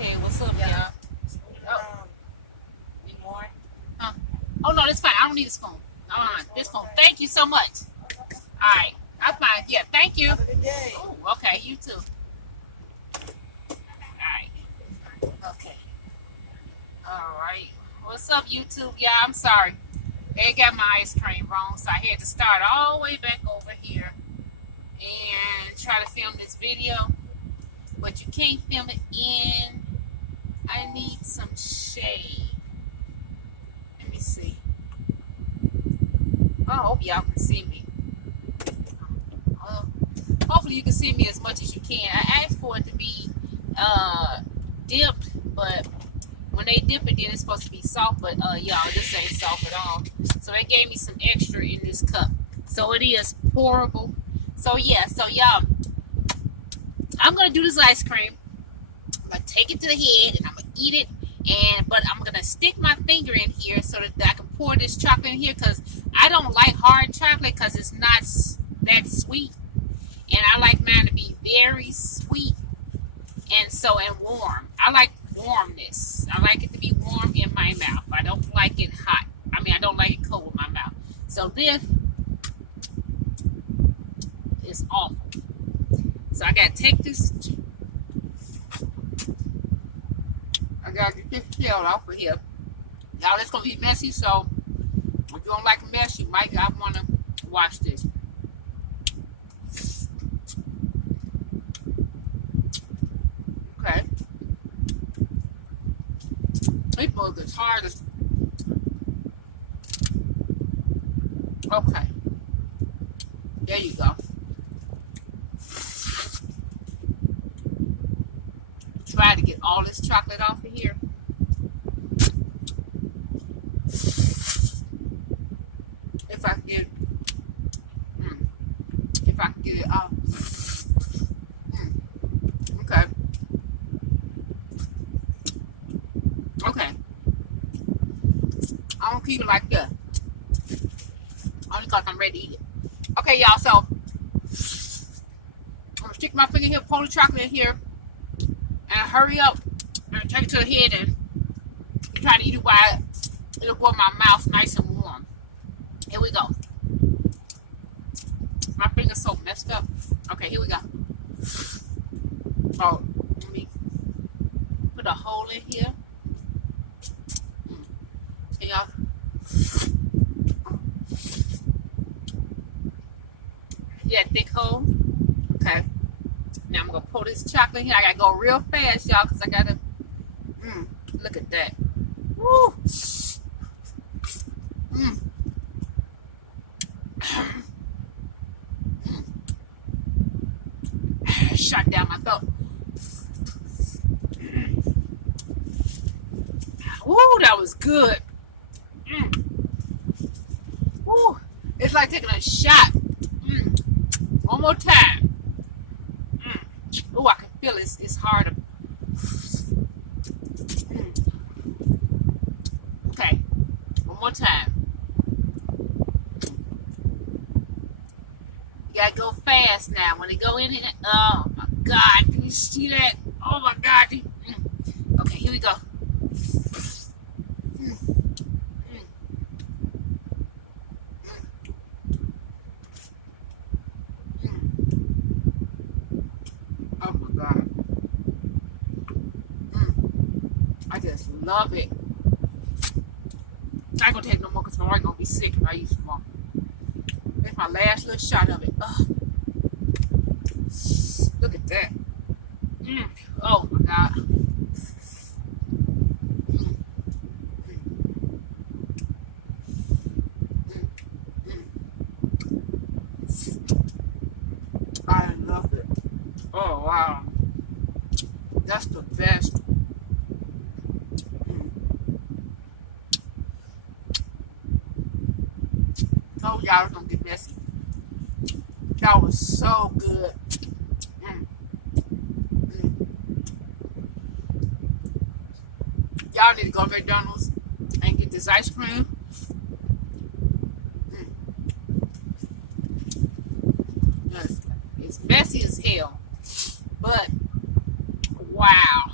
Okay, what's up, Yeah. y'all? Oh, Need more? huh? Oh no, that's fine. I don't need this phone. This phone. Thank you so much. All right, I'm fine. Yeah, thank you. Have a good day. Oh, okay, you too. All right, okay, all right. What's up, YouTube? Yeah, I'm sorry. They got my ice cream wrong, so I had to start all the way back over here and try to film this video, but you can't film it in. I need some shade. Let me see. I hope y'all can see me. Uh, Hopefully you can see me as much as you can. I asked for it to be dipped, but when they dip it, then it's supposed to be soft. But y'all, this ain't soft at all. So they gave me some extra in this cup. So it is pourable. So yeah, so y'all, I'm gonna do this ice cream. I'm gonna take it to the head and I'm gonna eat it. But I'm gonna stick my finger in here so that I can pour this chocolate in here because I don't like hard chocolate because it's not that sweet, and I like mine to be very sweet and warm. I like warmness. I like it to be warm in my mouth. I don't like it hot. I mean, I don't like it cold in my mouth. So this is awful. So I gotta take this. I gotta get this shell off of here. Y'all, it's gonna be messy, so if you don't like a mess, you might not want to watch this. Okay. This mug is hard as. Okay. There you go. Try to get all this chocolate off of here. If I can get, if I can get it off. Okay. Okay. I'm gonna keep it like that. Only because I'm ready to eat it. Okay, y'all. So I'm gonna stick my finger here, pull the chocolate in here, and hurry up and take it to the head and try to eat it while it'll go in my mouth nice and warm. Here we go. My finger's so messed up. Okay, here we go. Oh, let me put a hole in here. Okay, y'all. Yeah, thick hole. Okay. Now I'm gonna pour this chocolate here. I gotta go real fast, y'all, because I gotta. Look at that. Woo. Shot down my throat. Woo, that was good. Woo, it's like taking a shot. One more time. Oh, I can feel it. It's hard. Okay, one more time. You gotta go fast now. When they go in it, oh my God, can you see that? Oh my God. Okay, here we go. Oh my God. I just love it. I ain't gonna take no more because my heart gonna be sick if I use some more. That's my last little shot of it. Look at that. Oh my God. I love it. Oh wow. That's the best. Told y'all it was gonna get messy. That was so good. Y'all need to go to McDonald's and get this ice cream. It's messy as hell, but wow.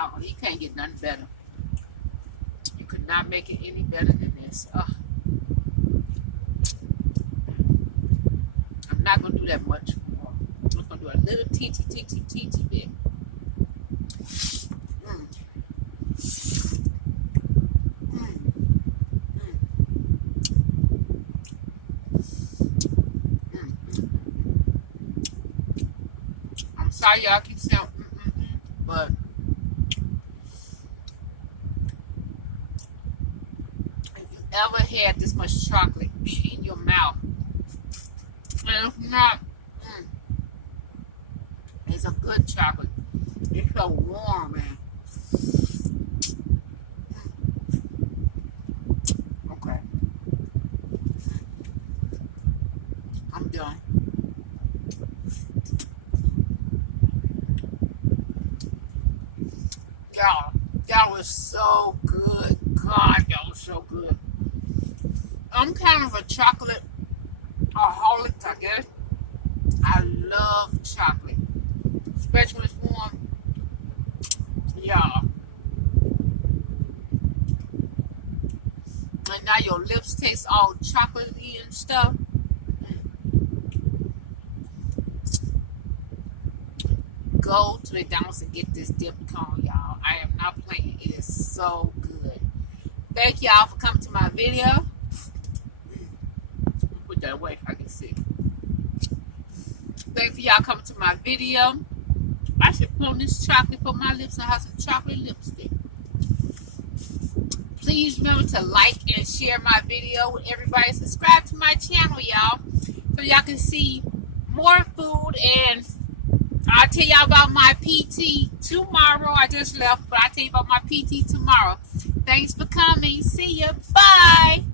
y'all. You can't get nothing better. You could not make it any better than this. I'm not going to do that much more. I'm just going to do a little teensy bit. I'm sorry y'all keep saying but if you ever had this much chocolate in your mouth, and if not, it's a good chocolate. It's so warm, man. Okay. I'm done. Y'all, that was so good. God, that was so good. I'm kind of a chocolate aholic, I guess. I love chocolate, especially when it's warm. Y'all. And now your lips taste all chocolatey and stuff. Go to the McDonald's and get this dipped cone, y'all. I am not playing. It is so good. Thank y'all for coming to my video. Put that away if I can see. Thank you y'all coming to my video. I should put on this chocolate for my lips and have some chocolate lipstick. Please remember to like and share my video with everybody. Subscribe to my channel, y'all, so y'all can see more food. And I'll tell y'all about my PT tomorrow. I just left, but I'll tell you about my PT tomorrow. Thanks for coming. See ya. Bye.